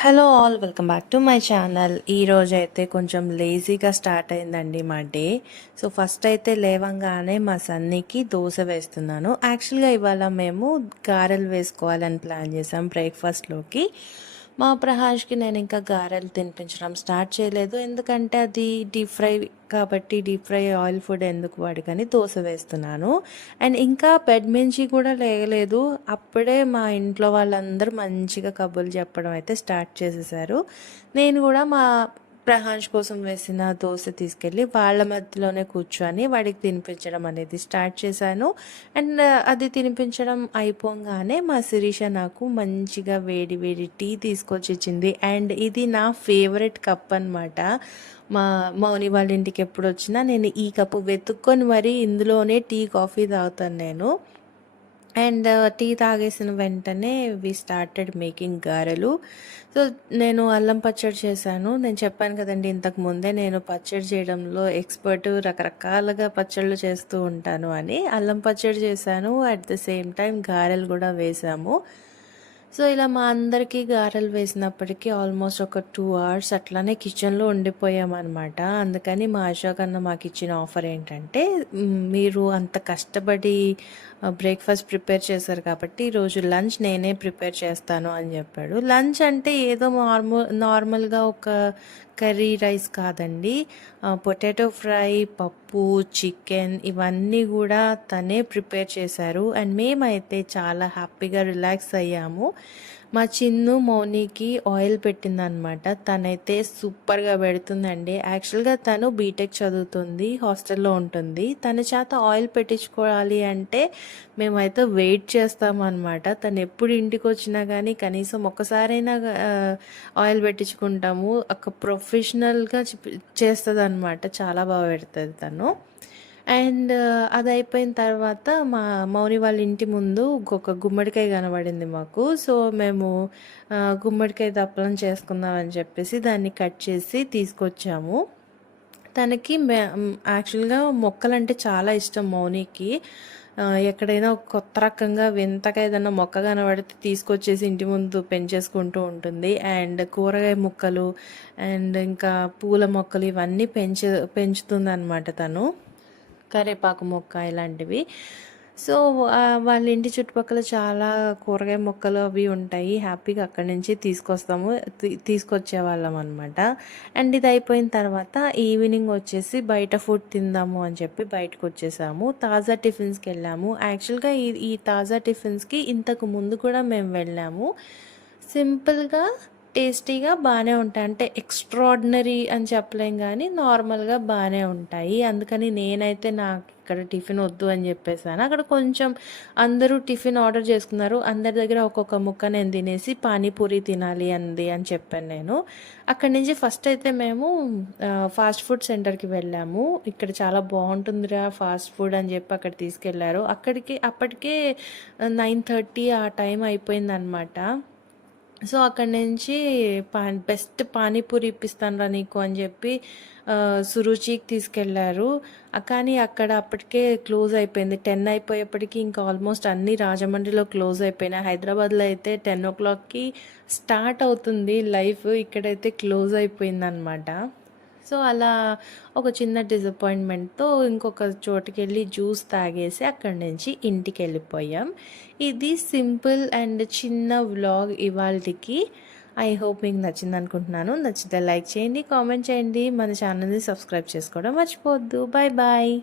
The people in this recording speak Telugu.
Hello all welcome back to my channel ఈ అయితే కొంచెం లేజీగా స్టార్ట్ అయిందండి మా డే సో ఫస్ట్ అయితే లేవంగానే మా సన్నీకి దోశ వేస్తున్నాను. యాక్చువల్గా ఇవాళ మేము గారెలు వేసుకోవాలని ప్లాన్ చేసాం బ్రేక్ఫాస్ట్లోకి మా ప్రహాష్కి నేను ఇంకా గారెలు తినిపించడం స్టార్ట్ చేయలేదు. ఎందుకంటే అది డీప్ ఫ్రై కాబట్టి డీప్ ఫ్రై ఆయిల్ ఫుడ్ ఎందుకు వాడికని దోశ వేస్తున్నాను. అండ్ ఇంకా పెడ్మించి కూడా లేయలేదు. అప్పుడే మా ఇంట్లో వాళ్ళందరూ మంచిగా కబుర్లు చెప్పడం అయితే స్టార్ట్ చేసేసారు. నేను కూడా మా ప్రహాన్స్ కోసం వేసిన దోశ తీసుకెళ్ళి వాళ్ళ మధ్యలోనే కూర్చొని వాడికి తినిపించడం అనేది స్టార్ట్ చేశాను. అండ్ అది తినిపించడం అయిపోగానే మా శిరీష నాకు మంచిగా వేడి వేడి టీ తీసుకొచ్చి ఇచ్చింది అండ్ ఇది నా ఫేవరెట్ కప్ అనమాట మా మౌని వాళ్ళ ఇంటికి ఎప్పుడు వచ్చినా నేను ఈ కప్పు వెతుక్కొని మరీ ఇందులోనే టీ కాఫీ తాగుతాను నేను. అండ్ టీ తాగేసిన వెంటనే వి స్టార్టెడ్ మేకింగ్ గారెలు. సో నేను అల్లం పచ్చడి చేశాను. నేను చెప్పాను కదండి ఇంతకు ముందే నేను పచ్చడి చేయడంలో ఎక్స్పర్ట్ రకరకాలుగా పచ్చళ్ళు చేస్తూ ఉంటాను అని. అల్లం పచ్చడి చేశాను. అట్ ద సేమ్ టైం గారెలు కూడా వేసాము సో ఇలా మా అందరికీ గారెలు వేసినప్పటికీ ఆల్మోస్ట్ ఒక టూ అవర్స్ అట్లానే కిచెన్లో ఉండిపోయామన్నమాట. అందుకని మా అశోక్ అన్న మాకు ఇచ్చిన ఆఫర్ ఏంటంటే మీరు అంత కష్టపడి బ్రేక్ఫాస్ట్ ప్రిపేర్ చేశారు కాబట్టి ఈరోజు లంచ్ నేనే ప్రిపేర్ చేస్తాను అని చెప్పాడు. లంచ్ అంటే ఏదో నార్మల్ నార్మల్గా ఒక కర్రీ రైస్ కాదండి. పొటాటో ఫ్రై పప్పు చికెన్ ఇవన్నీ కూడా తనే ప్రిపేర్ చేశారు. అండ్ మేమైతే చాలా హ్యాపీగా రిలాక్స్ అయ్యాము. మా చిన్ను మౌనికి ఆయిల్ పెట్టిందనమాట తనైతే సూపర్గా పెడుతుందండి. యాక్చువల్గా తను బీటెక్ చదువుతుంది హాస్టల్లో ఉంటుంది. తన చేత ఆయిల్ పెట్టించుకోవాలి అంటే మేమైతే వెయిట్ చేస్తామన్నమాట. తను ఎప్పుడు ఇంటికి వచ్చినా కానీ కనీసం ఒక్కసారైనా ఆయిల్ పెట్టించుకుంటాము. ఒక ప్రొఫెషనల్గా చేస్తుంది అనమాట చాలా బాగా పెడుతుంది తను. అండ్ అది అయిపోయిన తర్వాత మా మౌని వాళ్ళ ఇంటి ముందు ఒక గుమ్మడికాయ కనబడింది మాకు. సో మేము గుమ్మడికాయ దప్పలం చేసుకుందామని చెప్పేసి దాన్ని కట్ చేసి తీసుకొచ్చాము. తనకి మే యాక్చువల్గా మొక్కలంటే చాలా ఇష్టం మౌనికి. ఎక్కడైనా కొత్త రకంగా వింతగా ఏదైనా మొక్క కనబడితే తీసుకొచ్చేసి ఇంటి ముందు పెంచేసుకుంటూ ఉంటుంది. అండ్ కూరగాయ మొక్కలు అండ్ ఇంకా పూల మొక్కలు ఇవన్నీ పెంచే పెంచుతుంది అనమాట తను. కరేపాకు మొక్క ఇలాంటివి. సో వాళ్ళ ఇంటి చుట్టుపక్కల చాలా కూరగాయ మొక్కలు అవి ఉంటాయి. హ్యాపీగా అక్కడి నుంచి తీసుకొస్తాము. తీసుకొచ్చే వాళ్ళం అనమాట అండ్ ఇది అయిపోయిన తర్వాత ఈవినింగ్ వచ్చేసి బయట ఫుడ్ తిందాము అని చెప్పి బయటకు వచ్చేసాము. తాజా టిఫిన్స్కి వెళ్ళాము. యాక్చువల్గా ఈ ఈ తాజా టిఫిన్స్కి ఇంతకు ముందు కూడా మేము వెళ్ళాము. సింపుల్గా టేస్టీగా బాగానే ఉంటాయి. అంటే ఎక్స్ట్రాడినరీ అని చెప్పలేం కానీ నార్మల్గా బాగానే ఉంటాయి. అందుకని నేనైతే నాకు ఇక్కడ టిఫిన్ వద్దు అని చెప్పేసాను. అక్కడ కొంచెం అందరూ టిఫిన్ ఆర్డర్ చేసుకున్నారు. అందరి దగ్గర ఒక్కొక్క ముక్క నేను తినేసి పానీపూరి తినాలి అంది అని చెప్పాను నేను. అక్కడి నుంచి ఫస్ట్ అయితే మేము ఫాస్ట్ ఫుడ్ సెంటర్కి వెళ్ళాము. ఇక్కడ చాలా బాగుంటుందిరా ఫాస్ట్ ఫుడ్ అని చెప్పి అక్కడ తీసుకెళ్ళారు. అక్కడికి అప్పటికే నైన్ థర్టీ ఆ టైం అయిపోయిందనమాట సో అక్కడి నుంచి పా బెస్ట్ పానీపూరి ఇప్పిస్తాను రా నీకు అని చెప్పి సురుచికి తీసుకెళ్ళారు. కానీ అక్కడ అప్పటికే క్లోజ్ అయిపోయింది. టెన్ అయిపోయేప్పటికీ ఇంకా ఆల్మోస్ట్ అన్ని రాజమండ్రిలో క్లోజ్ అయిపోయినాయి. హైదరాబాద్లో అయితే టెన్ ఓ క్లాక్కి స్టార్ట్ అవుతుంది లైఫ్. ఇక్కడైతే క్లోజ్ అయిపోయిందనమాట సో అలా ఒక చిన్న డిసప్పాయింట్మెంట్తో ఇంకొక చోటుకి వెళ్ళి జ్యూస్ తాగేసి అక్కడి నుంచి ఇంటికి వెళ్ళిపోయాం ఇది సింపుల్ అండ్ చిన్న వ్లాగ్ ఇవాళకి. ఐ హోప్ మీకు నచ్చింది అనుకుంటున్నాను నచ్చితే లైక్ చేయండి కామెంట్ చేయండి. మన ఛానల్ని సబ్స్క్రైబ్ చేసుకోవడం మర్చిపోవద్దు. Bye bye